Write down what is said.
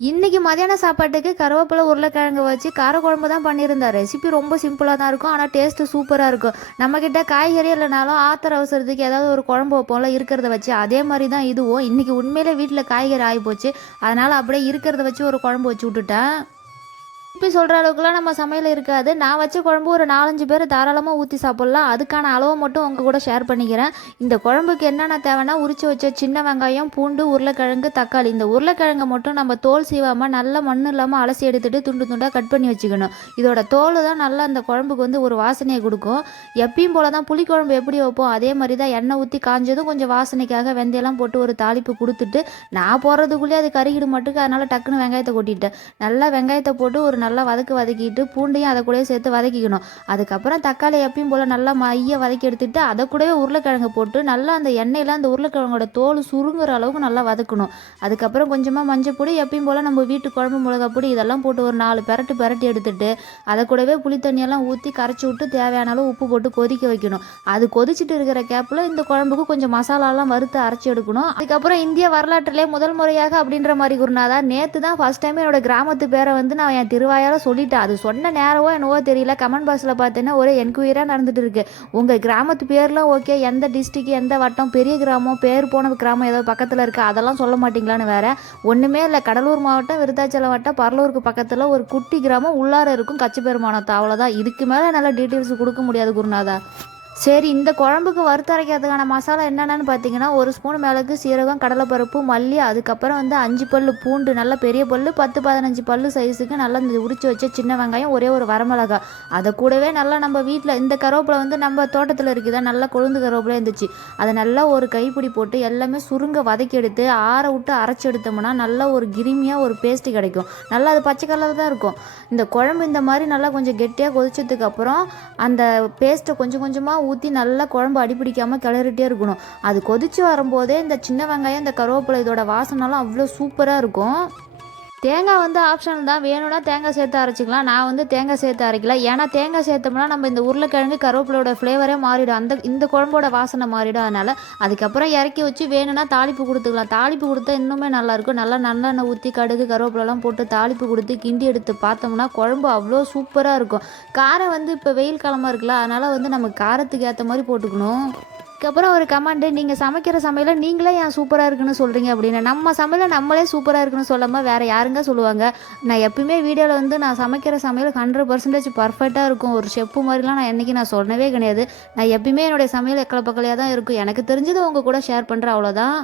இன்னைக்கு மதியான சாப்பாட்டுக்கு கருவேப்பிலை உருளைக்கிழங்கு வச்சு காரக்குழம்பு தான் பண்ணியிருந்தேன். ரெசிபி ரொம்ப சிம்பிளாக தான் இருக்கும், ஆனால் டேஸ்ட்டு சூப்பராக இருக்கும். நம்மக்கிட்ட காய்கறி இல்லைனாலும் ஆத்திர அவசரத்துக்கு ஏதாவது ஒரு குழம்பு வைப்போம்ல இருக்கிறத வச்சு, அதே மாதிரி தான் இதுவும். இன்னைக்கு உண்மையிலே வீட்டில் காய்கறி ஆகிப்போச்சு, அதனால் அப்படியே இருக்கிறத வச்சு ஒரு குழம்பு வச்சு விட்டுட்டேன். இப்படி சொல்கிற அளவுக்குலாம் நம்ம சமையல் இருக்காது. நான் வச்ச குழம்பு ஒரு 4-5 பேர் தாராளமாக ஊற்றி சாப்பிட்லாம். அதுக்கான அளவை மட்டும் உங்கள் கூட ஷேர் பண்ணிக்கிறேன். இந்த குழம்புக்கு என்னென்ன தேவைன்னா, உரிச்சு வச்ச சின்ன வெங்காயம், பூண்டு, உருளைக்கிழங்கு, தக்காளி. இந்த உருளைக்கிழங்கை மட்டும் நம்ம தோல் சீவாமல் நல்லா மண் இல்லாமல் அலசி எடுத்துகிட்டு துண்டு துண்டாக கட் பண்ணி வச்சுக்கணும். இதோட தோல் தான் நல்லா அந்த குழம்புக்கு வந்து ஒரு வாசனையை கொடுக்கும். எப்பயும் போல தான் புளிக்குழம்பு எப்படி வைப்போம் அதே மாதிரி தான் எண்ணெய் ஊற்றி காஞ்சதும் கொஞ்சம் வாசனைக்காக வெந்தயம்லாம் போட்டு ஒரு தாளிப்பு கொடுத்துட்டு, நான் போடுறதுக்குள்ளேயே அது கருகிடு மட்டுக்கு, அதனால் டக்குன்னு வெங்காயத்தை கொட்டிட்டேன். நல்லா வெங்காயத்தை போட்டு ஒரு நல்லா வதக்கிட்டு பூண்டையும் அதை கூடயே சேர்த்து வதக்கிக்கணும். அதுக்கப்புறம் தக்காளி எப்பயும் போல் நல்லா மைய வதக்கி எடுத்துட்டு அதை கூடவே உருளைக்கிழங்கு போட்டு நல்லா அந்த எண்ணெயில் அந்த உருளைக்கிழங்கோட தோல் சுருங்குற அளவுக்கு நல்லா வதக்கணும். அதுக்கப்புறம் கொஞ்சமாக மஞ்சள் பொடி, எப்பயும் போல் நம்ம வீட்டு குழம்பு மிளகா பொடி இதெல்லாம் போட்டு ஒரு 4 பெரட்டி எடுத்துட்டு அதை கூடவே புளி தண்ணியெல்லாம் ஊற்றி கரைச்சி விட்டு தேவையான அளவு உப்பு போட்டு கொதிக்க வைக்கணும். அது கொதிச்சுட்டு இருக்கிற கேப்பில் இந்த குழம்புக்கு கொஞ்சம் மசாலாலாம் வறுத்து அரைச்சி எடுக்கணும். அதுக்கப்புறம் இந்திய வரலாற்றிலே முதல் முறையாக அப்படின்ற மாதிரி குருநாதா நேற்று தான் ஃபர்ஸ்ட் டைம் என்னோட கிராமத்து பேரை வந்து நான் என் திருவாயால் சொல்லிட்டேன். அது சொன்ன நேரவோ என்னவோ தெரியல, கமெண்ட் பாக்ஸில் பார்த்தீங்கன்னா ஒரே என்கொயரியாக நடந்துட்டு இருக்கு. உங்கள் கிராமத்து பேர்லாம் ஓகே, எந்த டிஸ்ட்ரிக்ட் எந்த வட்டம் பெரிய கிராமம் பேர் போன கிராமம் ஏதோ பக்கத்தில் இருக்குது அதெல்லாம் சொல்ல மாட்டிங்களான்னு வேற. ஒன்றுமே இல்லை, கடலூர் மாவட்டம் விருத்தாச்சலம் வட்டம் பரலூருக்கு பக்கத்தில் ஒரு குட்டி கிராமம் உள்ளார இருக்கும் கச்சிபெருமானத்தை, அவ்வளோதான். இதுக்கு மேலே நல்ல டீட்டெயில்ஸ் கொடுக்க முடியாது குருநாதா. சரி, இந்த குழம்புக்கு வறுத்தரைக்கிறதுக்கான மசாலா என்னென்னு பார்த்தீங்கன்னா, 1 ஸ்பூன் மிளகு, சீரகம், கடலைப்பருப்பு, மல்லி, அதுக்கப்புறம் வந்து 5 பல்லு பூண்டு, நல்ல பெரிய பல்லு 10-15 பல்லு சைஸுக்கு நல்லா இந்த உரிச்சு வச்ச சின்ன வெங்காயம், ஒரே ஒரு வரமிளகா. அதை கூடவே நல்லா நம்ம வீட்டில் இந்த கருவேப்பிலை வந்து நம்ம தோட்டத்தில் இருக்குதா, நல்லா கொழுந்து கருவேப்பிலை இருந்துச்சு. அதை நல்லா ஒரு கைப்பிடி போட்டு எல்லாமே சுருங்க வதக்கி எடுத்து ஆற விட்டு அரைச்சி எடுத்தோம்னா நல்லா ஒரு கிருமியாக ஒரு பேஸ்ட்டு கிடைக்கும். நல்லா அது பச்சை கலர் தான் இருக்கும். இந்த குழம்பு இந்த மாதிரி நல்லா கொஞ்சம் கெட்டியாக கொதிச்சதுக்கப்புறம் அந்த பேஸ்ட்டை கொஞ்சம் கொஞ்சமாக ஊற்றி நல்லா குழம்பு அடிப்பிடிக்காமல் கிளறிட்டே இருக்கணும். அது கொதித்து வரும்போதே இந்த சின்ன வெங்காயம் இந்த கருவேப்பிலை இதோட வாசனைலாம் அவ்வளோ சூப்பராக இருக்கும். தேங்காய் வந்து ஆப்ஷனல் தான், வேணும்னா தேங்காய் சேர்த்து அரைச்சிக்கலாம். நான் வந்து தேங்காய் சேர்த்து அரைக்கல, ஏன்னா தேங்காய் சேர்த்தோம்னா நம்ம இந்த உருளைக்கிழங்கு கருவேப்பிலோட ஃப்ளேவரே மாறிடும், இந்த குழம்போட வாசனை மாறிடும். அதனால் அதுக்கப்புறம் இறக்கி வச்சு வேணும்னா தாளிப்பு கொடுத்துக்கலாம். தாளிப்பு கொடுத்தா இன்னுமே நல்லாயிருக்கும். நல்லா நல்லெண்ணெய் ஊற்றி கடுகு கருவேப்பிலெல்லாம் போட்டு தாளிப்பு கொடுத்து கிண்டி எடுத்து பார்த்தோம்னா குழம்பு அவ்வளோ சூப்பராக இருக்கும். காரம் வந்து இப்போ வெயில் காலமாக இருக்குல்ல, அதனால் வந்து நம்ம காரத்துக்கு ஏற்ற மாதிரி போட்டுக்கணும். அதுக்கப்புறம் ஒரு கமெண்ட்டு, நீங்கள் சமைக்கிற சமையலை நீங்களே ஏன் சூப்பராக இருக்குன்னு சொல்கிறீங்க அப்படின்னு. நம்ம சமையலை நம்மளே சூப்பராக இருக்குன்னு சொல்லாமல் வேறு யாருங்க சொல்லுவாங்க. நான் எப்பயுமே வீடியோவில் வந்து நான் சமைக்கிற சமையல் 100% பர்ஃபெக்டாக இருக்கும். ஒரு ஷெப்பு மாதிரிலாம் நான் என்றைக்கு நான் சொன்னவே கிடையாது. நான் எப்பயுமே என்னுடைய சமையல் எக்கலை பக்கலையாக தான் இருக்கும். எனக்கு தெரிஞ்சதை உங்கள் கூட ஷேர் பண்ணுறேன், அவ்வளோதான்.